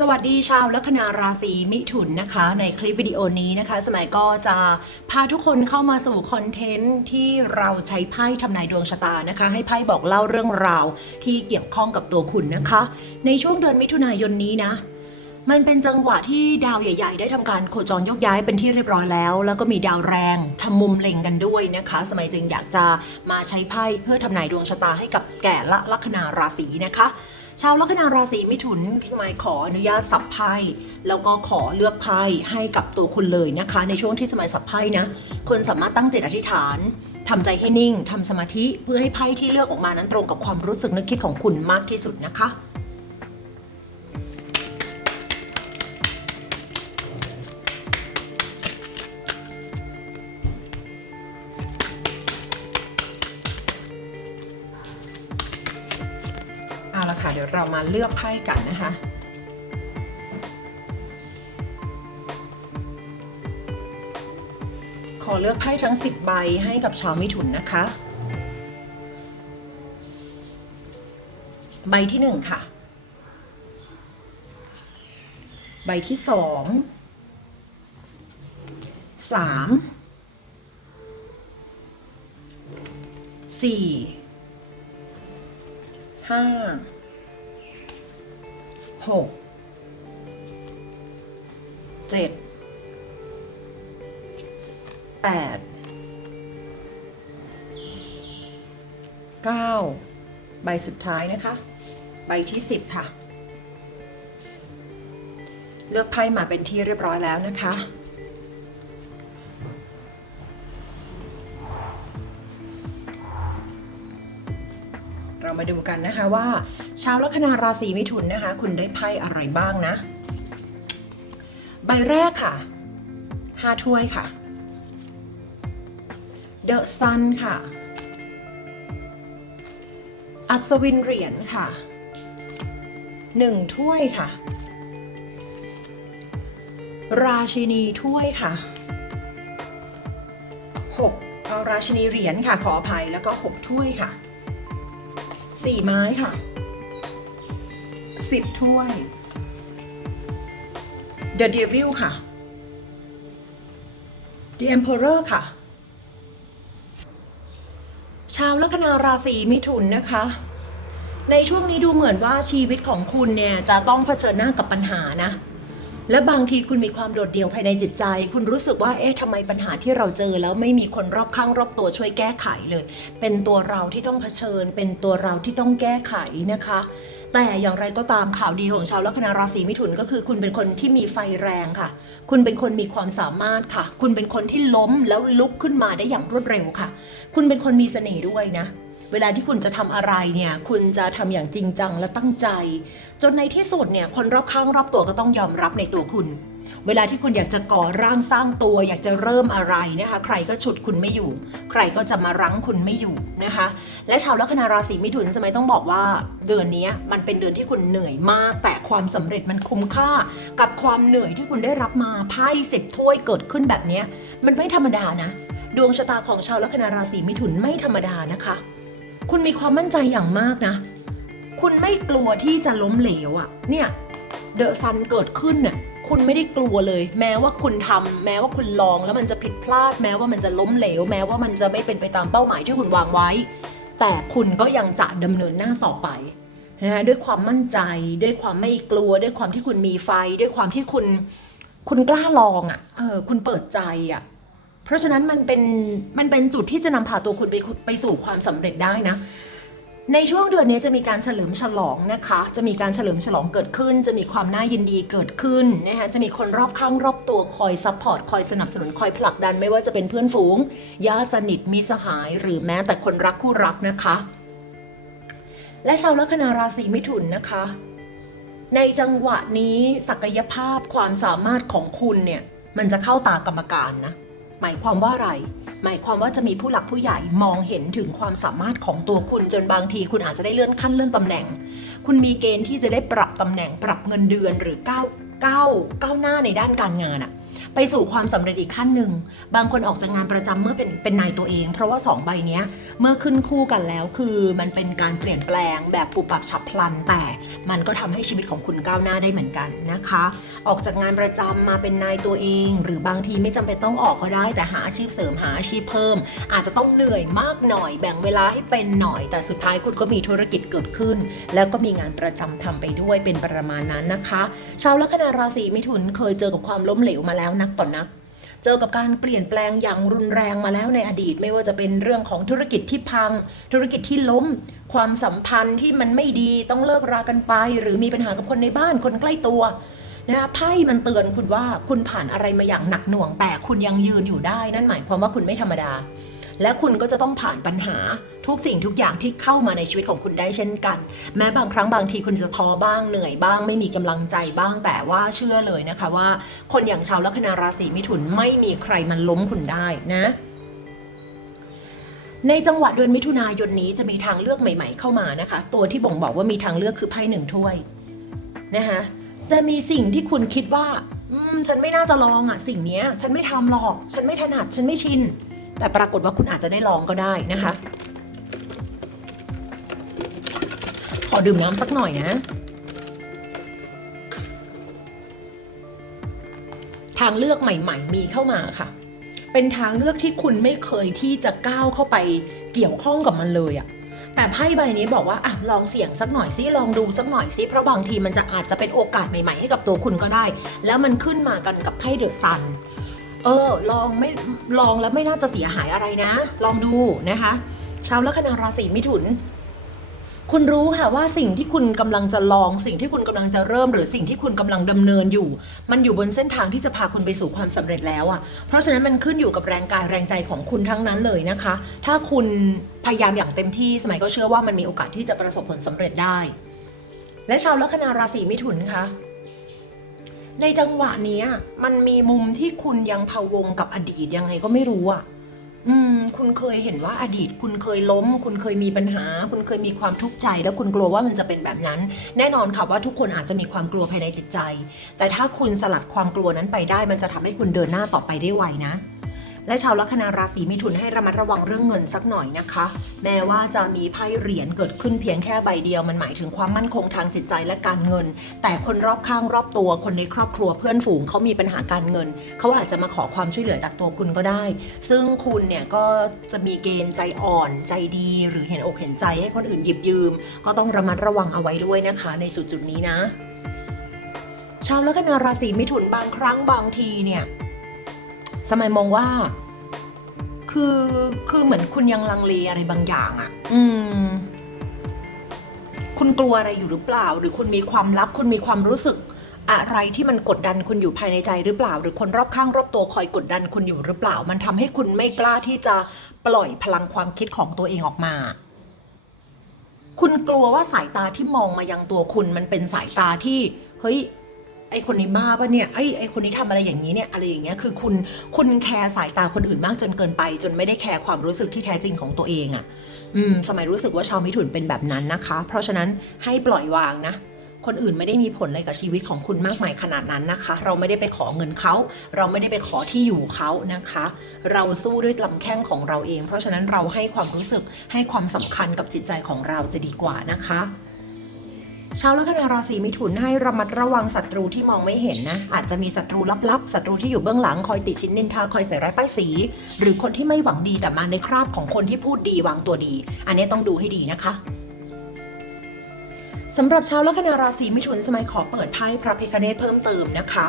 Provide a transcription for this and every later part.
สวัสดีชาวลัคนาราศีมิถุนนะคะ ในคลิปวิดีโอนี้นะคะ สมัยก็จะพาทุกคนเข้ามาสู่คอนเทนต์ที่เราใช้ไพ่ทำนายดวงชะตานะคะ ให้ไพ่บอกเล่าเรื่องราวที่เกี่ยวข้องกับตัวคุณนะคะ ในช่วงเดือนมิถุนายนนี้นะ มันเป็นจังหวะที่ดาวใหญ่ ๆ ได้ทำการโคจรยกย้ายเป็นที่เรียบร้อยแล้ว แล้วก็มีดาวแรงทำมุมเล็งกันด้วยนะคะ สมัยจึงอยากจะมาใช้ไพ่เพื่อทำนายดวงชะตาให้กับแก่ละลัคนาราศีนะคะ ชาวลัคนาราศีมิถุนพี่สมัยขออนุญาตสับไพ่แล้วก็ขอเลือกไพ่ให้กับตัวคุณเลยนะคะ ในช่วงที่สมัยสับไพ่นะคุณสามารถตั้งจิตอธิษฐานทำใจให้นิ่งทำสมาธิเพื่อให้ไพ่ที่เลือกออกมานั้นตรงกับความรู้สึกนึกคิดของคุณมากที่สุดนะคะ เดี๋ยวเรามาเลือกไพ่กันนะคะขอเลือกไพ่ทั้ง 10 ใบให้กับชาวมิถุนนะคะ ใบที่ 1 ค่ะ ใบที่ 2 3 4ห้า หกเจ็ดแปดเก้าใบสุดท้ายนะคะ ใบที่สิบค่ะ เลือกไพ่มาเป็นที่เรียบร้อยแล้วนะคะ มาดูกันนะคะว่าชาวลัคนาราศีมิถุนนะคะ คุณได้ไพ่อะไรบ้างนะ ใบแรกค่ะห้าถ้วยค่ะ The Sun ค่ะ อัศวินเหรียญค่ะหนึ่งถ้วยค่ะ ราชินีถ้วยค่ะหกเอาราชินีเหรียญค่ะขออภัยแล้วก็หกถ้วยค่ะ สี่ไม้ค่ะสิบถ้วย The Devil ค่ะ The Emperor ค่ะ ชาวลัคนาราศีมิถุนนะคะ ในช่วงนี้ดูเหมือนว่าชีวิตของคุณเนี่ยจะต้องเผชิญหน้ากับปัญหานะ และบางทีคุณมีความโดดเดี่ยวภายในจิตใจ คุณรู้สึกว่าเอ๊ะทำไมปัญหาที่เราเจอแล้วไม่มีคนรอบข้างรอบตัวช่วยแก้ไขเลย เป็นตัวเราที่ต้องเผชิญ เป็นตัวเราที่ต้องแก้ไขนะคะ แต่อย่างไรก็ตามข่าวดีของชาวลัคนาราศีมิถุนก็คือ คุณเป็นคนที่มีไฟแรงค่ะ คุณเป็นคนมีความสามารถค่ะ คุณเป็นคนที่ล้มแล้วลุกขึ้นมาได้อย่างรวดเร็วค่ะ คุณเป็นคนมีเสน่ห์ด้วยนะ วลาที่คุณจะทำอะไรเนี่ยคุณจะทำอย่างจริงจังและตั้งใจ จนในที่สุดเนี่ยคนรอบข้างรอบตัวก็ต้องยอมรับในตัวคุณ เวลาที่คุณอยากจะก่อร่างสร้างตัว อยากจะเริ่มอะไรนะคะ ใครก็ฉุดคุณไม่อยู่ ใครก็จะมารั้งคุณไม่อยู่นะคะ และชาวลัคนาราศีมิถุนสมัยต้องบอกว่า เดือนนี้มันเป็นเดือนที่คุณเหนื่อยมาก แต่ความสำเร็จมันคุ้มค่า กับความเหนื่อยที่คุณได้รับมาไพ่สิบถ้วยเกิดขึ้นแบบนี้มันไม่ธรรมดานะดวงชะตาของชาวลัคนาราศีมิถุนไม่ธรรมดานะคะ คุณมีความมั่นใจอย่างมากนะ คุณไม่กลัวที่จะล้มเหลวอะ่ะ เนี่ยเดอะซันเกิดขึ้นน่ะคุณไม่ได้กลัวเลย แม้ว่าคุณทำแม้ว่าคุณลองแล้วมันจะผิดพลาด แม้ว่ามันจะล้มเหลว แม้ว่ามันจะไม่เป็นไปตามเป้าหมายที่คุณวางไว้ แต่คุณก็ยังจะดำเนินหน้าต่อไปนะด้วยความมั่นใจ ด้วยความไม่กลัว ด้วยความที่คุณมีไฟ ด้วยความที่คุณ คุณกล้าลองอะ่ะเออคุณเปิดใจอะ เพราะฉะนั้นมันเป็นมันเป็นจุดที่จะนำพาตัวคุณไปไปสู่ความสำเร็จได้นะ ในช่วงเดือนนี้จะมีการเฉลิมฉลองนะคะ จะมีการเฉลิมฉลองเกิดขึ้น จะมีความน่ายินดีเกิดขึ้นนะคะจะมีคนรอบข้างรอบตัวคอยซัพพอร์ตคอยสนับสนุนคอยผลักดันไม่ว่าจะเป็นเพื่อนฝูงญาติสนิทมิสหาย หรือแม้แต่คนรักคู่รักนะคะ และชาวลัคนาราศีมิถุนนะคะในจังหวะนี้ศักยภาพความสามารถของคุณเนี่ย มันจะเข้าตากรรมการนะ หมายความว่าอะไร หมายความว่าจะมีผู้หลักผู้ใหญ่มองเห็นถึงความสามารถของตัวคุณจนบางทีคุณอาจจะได้เลื่อนขั้นเลื่อนตำแหน่ง คุณมีเกณฑ์ที่จะได้ปรับตำแหน่งปรับเงินเดือนหรือก้าวก้าวก้าวหน้าในด้านการงานอะ ไปสู่ความสำเร็จอีกขั้นหนึ่ง บางคนออกจากงานประจำเมื่อเป็นเป็นนายตัวเอง เพราะว่าสองใบเนี้ยเมื่อขึ้นคู่กันแล้วคือมันเป็นการเปลี่ยนแปลงแบบปุบปับฉับพลัน แต่มันก็ทำให้ชีวิตของคุณก้าวหน้าได้เหมือนกันนะคะ ออกจากงานประจำมาเป็นนายตัวเอง หรือบางทีไม่จำเป็นต้องออกก็ได้ แต่หาอาชีพเสริมหาอาชีพเพิ่ม อาจจะต้องเหนื่อยมากหน่อย แบ่งเวลาให้เป็นหน่อย แต่สุดท้ายคุณก็มีธุรกิจเกิดขึ้น แล้วก็มีงานประจำทำไปด้วยเป็นประมาณนั้นนะคะชาวลัคนาราศีมิถุนเคยเจอกับความล้มเหลวมาแล้วนักต่อนนัก เจอกับการเปลี่ยนแปลงอย่างรุนแรงมาแล้วในอดีต ไม่ว่าจะเป็นเรื่องของธุรกิจที่พัง ธุรกิจที่ล้ม ความสัมพันธ์ที่มันไม่ดีต้องเลิกรากันไป หรือมีปัญหากับคนในบ้านคนใกล้ตัวนะไพ่มันเตือนคุณว่าคุณผ่านอะไรมาอย่างหนักหน่วง แต่คุณยังยืนอยู่ได้ นั่นหมายความว่าคุณไม่ธรรมดา และคุณก็จะต้องผ่านปัญหาทุกสิ่งทุกอย่างที่เข้ามาในชีวิตของคุณได้เช่นกัน แม้บางครั้งบางทีคุณจะท้อบ้างเหนื่อยบ้าง ไม่มีกำลังใจบ้างแต่ว่าเชื่อเลยนะคะว่า คนอย่างชาวลัคนาราศีมิถุนไม่มีใครมันล้มคุณได้นะในจังหวะเดือนมิถุนายนนี้จะมีทางเลือกใหม่ ๆ เข้ามานะคะ ตัวที่บ่งบอกว่ามีทางเลือกคือไพ่หนึ่งถ้วยนะคะจะมีสิ่งที่คุณคิดว่า อืม ฉันไม่น่าจะลองอะสิ่งเนี้ย ฉันไม่ทำหรอก ฉันไม่ถนัด ฉันไม่ชิน แต่ปรากฏว่าคุณอาจจะได้ลองก็ได้นะคะ ขอดื่มน้ำสักหน่อยนะ ทางเลือกใหม่ ๆ มีเข้ามาค่ะ เป็นทางเลือกที่คุณไม่เคยที่จะก้าวเข้าไปเกี่ยวข้องกับมันเลยอะแต่ไพ่ใบนี้บอกว่าอะลองเสี่ยงสักหน่อยซิลองดูสักหน่อยซิเพราะบางทีมันจะอาจจะเป็นโอกาสใหม่ๆให้กับตัวคุณก็ได้ แล้วมันขึ้นมากันกับไพ่เดอะซัน เออ ลองไม่ลองแล้วไม่น่าจะเสียหายอะไรนะ ลองดูนะคะชาวลัคนาราศีมิถุน คุณรู้ค่ะว่าสิ่งที่คุณกำลังจะลอง สิ่งที่คุณกำลังจะเริ่ม หรือสิ่งที่คุณกำลังดำเนินอยู่ มันอยู่บนเส้นทางที่จะพาคุณไปสู่ความสำเร็จแล้วอะ่ะ เพราะฉะนั้นมันขึ้นอยู่กับแรงกายแรงใจของคุณทั้งนั้นเลยนะคะ ถ้าคุณพยายามอย่างเต็มที่สมัยก็เชื่อว่ามันมีโอกาสที่จะประสบผลสำเร็จได้ และชาวลัคนาราศีมิถุนคะ ในจังหวะนี้มันมีมุมที่คุณยังพะวงกับอดีตยังไงก็ไม่รู้อะ อืม คุณเคยเห็นว่าอดีต คุณเคยล้ม คุณเคยมีปัญหา คุณเคยมีความทุกข์ใจ แล้วคุณกลัวว่ามันจะเป็นแบบนั้น แน่นอนค่ะว่าทุกคนอาจจะมีความกลัวภายในจิตใจ แต่ถ้าคุณสลัดความกลัวนั้นไปได้ มันจะทำให้คุณเดินหน้าต่อไปได้ไวนะ และชาวลัคนาราศีมิถุนให้ระมัดระวังเรื่องเงินสักหน่อยนะคะ แม้ว่าจะมีไพ่เหรียญเกิดขึ้นเพียงแค่ใบเดียว มันหมายถึงความมั่นคงทางจิตใจและการเงิน แต่คนรอบข้างรอบตัวคนในครอบครัวเพื่อนฝูงเขามีปัญหาการเงิน เขาอาจจะมาขอความช่วยเหลือจากตัวคุณก็ได้ ซึ่งคุณเนี่ยก็จะมีเกณฑ์ใจอ่อนใจดี หรือเห็นอกเห็นใจให้คนอื่นหยิบยืม ก็ต้องระมัดระวังเอาไว้ด้วยนะคะ ในจุดจุดนี้นะ ชาวลัคนาราศีมิถุนบางครั้งบางทีเนี่ย สมัยมองว่า คือคือเหมือนคุณยังลังเลอะไรบางอย่างอะ่ะ อืม คุณกลัวอะไรอยู่หรือเปล่า หรือคุณมีความลับ คุณมีความรู้สึก อะไรที่มันกดดันคุณอยู่ภายในใจหรือเปล่า หรือคนรอบข้างรอบตัวคอยกดดันคุณอยู่หรือเปล่า มันทำให้คุณไม่กล้าที่จะปล่อยพลังความคิดของตัวเองออกมาคุณกลัวว่าสายตาที่มองมายังตัวคุณมันเป็นสายตาที่ เฮ้ย ไอคนนี้บ้าปะเนี่ยไอไอคนนี้ทำอะไรอย่างนี้เนี่ยอะไรอย่างเงี้ยคือคุณคุณแคร์สายตาคนอื่นมากจนเกินไป จนไม่ได้แคร์ความรู้สึกที่แท้จริงของตัวเองอะ่ะ อืม สมัยรู้สึกว่าชาวมิถุนเป็นแบบนั้นนะคะ เพราะฉะนั้นให้ปล่อยวางนะคนอื่นไม่ได้มีผลอะไรกับชีวิตของคุณมากมายขนาดนั้นนะคะ เราไม่ได้ไปขอเงินเขา เราไม่ได้ไปขอที่อยู่เขานะคะ เราสู้ด้วยลำแข้งของเราเอง เพราะฉะนั้นเราให้ความรู้สึกให้ความสำคัญกับจิตใจของเราจะดีกว่านะคะ ชาวลัคนาราศีมิถุนให้ระมัดระวังศัตรูที่มองไม่เห็นนะ อาจจะมีศัตรูลับๆศัตรูที่อยู่เบื้องหลังคอยติดชิ้นนินทาคอยใส่ร้ายป้ายสี หรือคนที่ไม่หวังดีแต่มาในคราบของคนที่พูดดีวางตัวดี อันนี้ต้องดูให้ดีนะคะสำหรับชาวลัคนาราศีมิถุนสมัยขอเปิดไพ่พระพิคเนตเพิ่มเติมนะคะ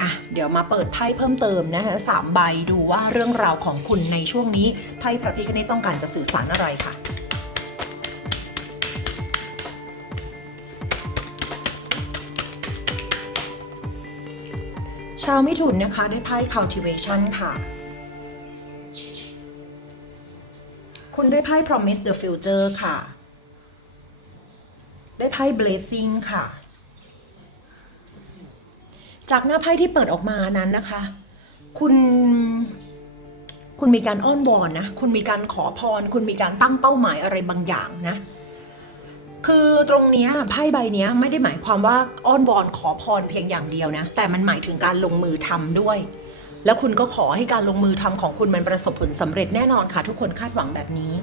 อะเดี๋ยวมาเปิดไพ่เพิ่มเติมนะคะสามใบดูว่าเรื่องราวของคุณในช่วงนี้ไพ่พระพิคเนตต้องการจะสื่อสารอะไรค่ะ ชาวมิถุนนะคะได้ไพ่ cultivation ค่ะ คุณได้ไพ่ promise the future ค่ะ ได้ไพ่ blessing ค่ะ จากหน้าไพ่ที่เปิดออกมานั้นนะคะ คุณคุณมีการอ้อนวอนนะ คุณมีการขอพร คุณมีการตั้งเป้าหมายอะไรบางอย่างนะ คือตรงนี้ไพ่ใบนี้ไม่ได้หมายความว่าอ้อนวอนขอพรเพียงอย่างเดียวนะ แต่มันหมายถึงการลงมือทำด้วย แล้วคุณก็ขอให้การลงมือทำของคุณมันประสบผลสำเร็จแน่นอนค่ะ ทุกคนคาดหวังแบบนี้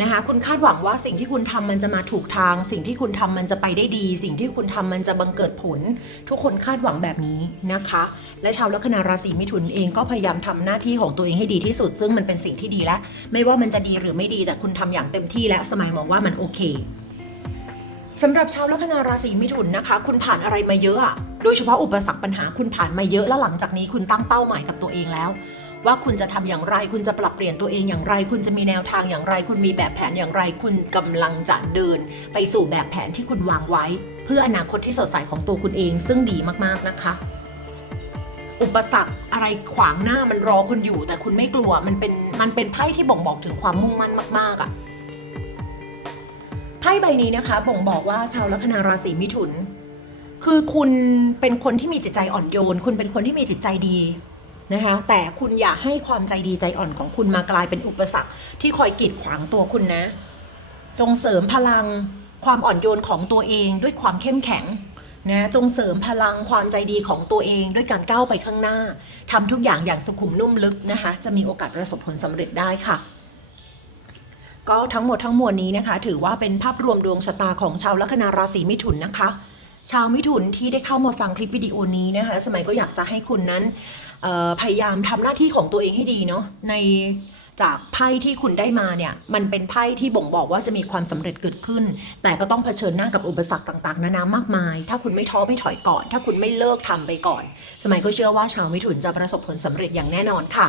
นะคะคุณคาดหวังว่าสิ่งที่คุณทำมันจะมาถูกทาง สิ่งที่คุณทำมันจะไปได้ดี สิ่งที่คุณทำมันจะบังเกิดผล ทุกคนคาดหวังแบบนี้นะคะ และชาวลัคนาราศีมิถุนเองก็พยายามทำหน้าที่ของตัวเองให้ดีที่สุด ซึ่งมันเป็นสิ่งที่ดีแล้ว ไม่ว่ามันจะดีหรือไม่ดีแต่คุณทำอย่างเต็มที่และสมัยมองว่ามันโอเค สำหรับชาวลัคนาราศีมิถุนนะคะ คุณผ่านอะไรมาเยอะอะโดยเฉพาะอุปสรรคปัญหาคุณผ่านมาเยอะแล้วหลังจากนี้คุณตั้งเป้าหมายกับตัวเองแล้ว ว่าคุณจะทำอย่างไร คุณจะปรับเปลี่ยนตัวเองอย่างไร คุณจะมีแนวทางอย่างไร คุณมีแบบแผนอย่างไร คุณกำลังจะเดิน ไปสู่แบบแผนที่คุณวางไว้ เพื่ออนาคตที่สดใสของตัวคุณเอง ซึ่งดีมากๆนะคะอุปสรรคอะไรขวางหน้ามันรอคุณอยู่ แต่คุณไม่กลัวมันเป็นมันเป็นไพ่ที่บ่งบอกถึงความมุ่งมั่นมากๆอะ่ะ พ่ใบนี้นะคะบ่งบอกว่าชาวลัคนาราศีมิถุน คือคุณเป็นคนที่มีจิตใจอ่อนโยน คุณเป็นคนที่มีจิตใจดีนะคะ แต่คุณอย่าให้ความใจดีใจอ่อนของคุณมากลายเป็นอุปสรรคที่คอยกีดขวางตัวคุณนะ จงเสริมพลังความอ่อนโยนของตัวเองด้วยความเข้มแข็งนะจงเสริมพลังความใจดีของตัวเองด้วยการก้าวไปข้างหน้าทำทุกอย่างอย่างสุขุมนุ่มลึกนะคะ จะมีโอกาสประสบผลสำเร็จได้ค่ะ ก็ทั้งหมดทั้งมวลนี้นะคะ ถือว่าเป็นภาพรวมดวงชะตาของชาวลัคนาราศีมิถุนนะคะ ชาวมิถุนที่ได้เข้ามาฟังคลิปวิดีโอนี้นะคะ สมัยก็อยากจะให้คุณนั้นพยายามทำหน้าที่ของตัวเองให้ดีเนาะในจากไพ่ที่คุณได้มาเนี่ยมันเป็นไพ่ที่บ่งบอกว่าจะมีความสำเร็จเกิดขึ้น แต่ก็ต้องเผชิญหน้ากับอุปสรรคต่างๆนานามากมาย ถ้าคุณไม่ท้อไม่ถอยก่อน ถ้าคุณไม่เลิกทำไปก่อน สมัยก็เชื่อว่าชาวมิถุนจะประสบผลสำเร็จอย่างแน่นอนค่ะ